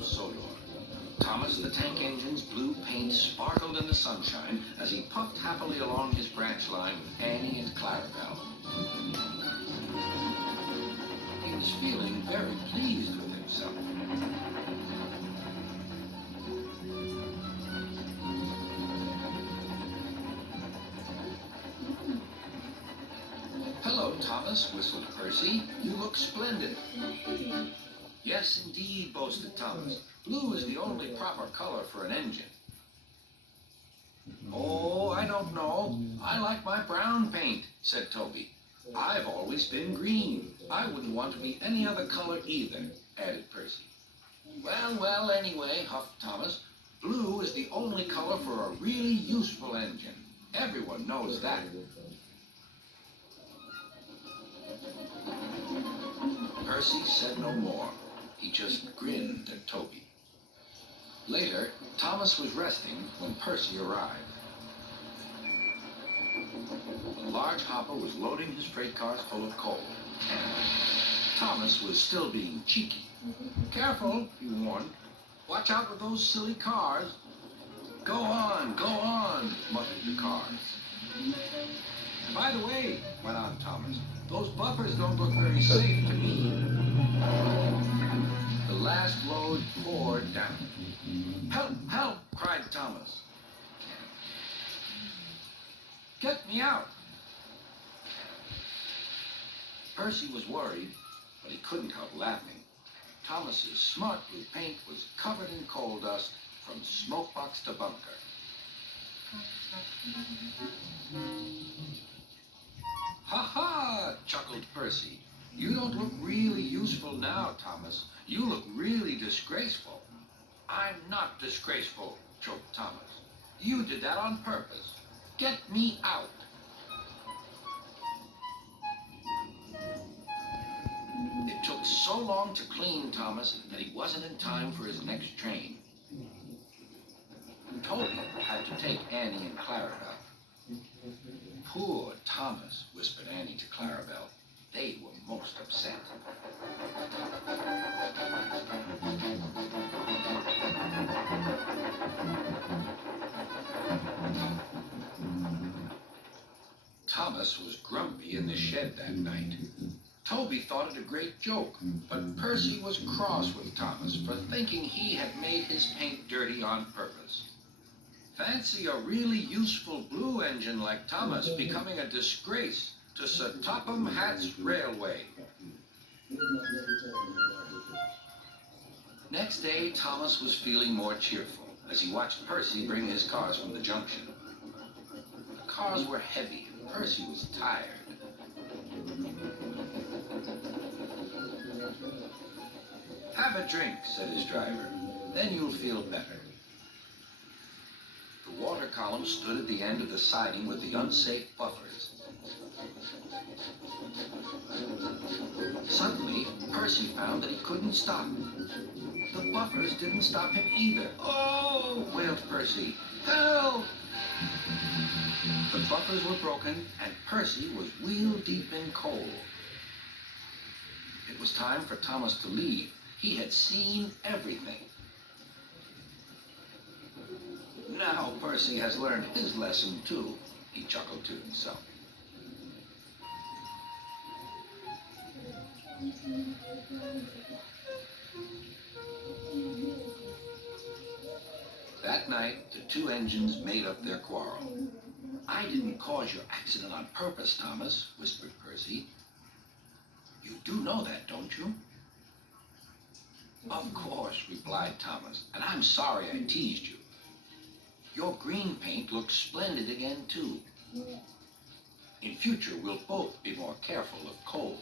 of Sodor. Thomas the Tank Engine's blue paint sparkled in the sunshine as he puffed happily along his branch line with Annie and Clarabelle. He was feeling very pleased with himself. "Hello, Thomas," whistled Percy. "You look splendid." "Yes, indeed," boasted Thomas. "Blue is the only proper color for an engine." "Oh, I don't know. I like my brown paint," said Toby. "I've always been green. I wouldn't want to be any other color either," added Percy. Well, anyway," huffed Thomas, "blue is the only color for a really useful engine. Everyone knows that." Percy said no more. He just grinned at Toby. Later, Thomas was resting when Percy arrived. A large hopper was loading his freight cars full of coal. Thomas was still being cheeky. "Careful," he warned. "Watch out with those silly cars." Go on, muttered the cars. "By the way," went on Thomas, "those buffers don't look very safe to me." The last load poured down. "Help, help," cried Thomas. "Get me out." Percy was worried, but he couldn't help laughing. Thomas's smart blue paint was covered in coal dust from smokebox to bunker. "Ha ha!" chuckled Percy. "You don't look really useful now, Thomas. You look really disgraceful." "I'm not disgraceful," choked Thomas. "You did that on purpose. Get me out." It took so long to clean Thomas that he wasn't in time for his next train. Toby had to take Annie and Clarabelle. "Poor Thomas," whispered Annie to Clarabelle. They were most upset. Thomas was grumpy in the shed that night. Toby thought it a great joke, but Percy was cross with Thomas for thinking he had made his paint dirty on purpose. Fancy a really useful blue engine like Thomas becoming a disgrace to Sir Topham Hatt's railway. Next day, Thomas was feeling more cheerful as he watched Percy bring his cars from the junction. The cars were heavy and Percy was tired. "Have a drink," said his driver. "Then you'll feel better." The water column stood at the end of the siding with the unsafe buffers. Suddenly, Percy found that he couldn't stop. The buffers didn't stop him either. "Oh!" wailed Percy. "Help!" The buffers were broken, and Percy was wheel-deep in coal. It was time for Thomas to leave. He had seen everything. "Now Percy has learned his lesson, too," he chuckled to himself. That night, the two engines made up their quarrel. "I didn't cause your accident on purpose, Thomas," whispered Percy. "You do know that, don't you?" "Of course," replied Thomas, "and I'm sorry I teased you. Your green paint looks splendid again, too. In future, we'll both be more careful of coal."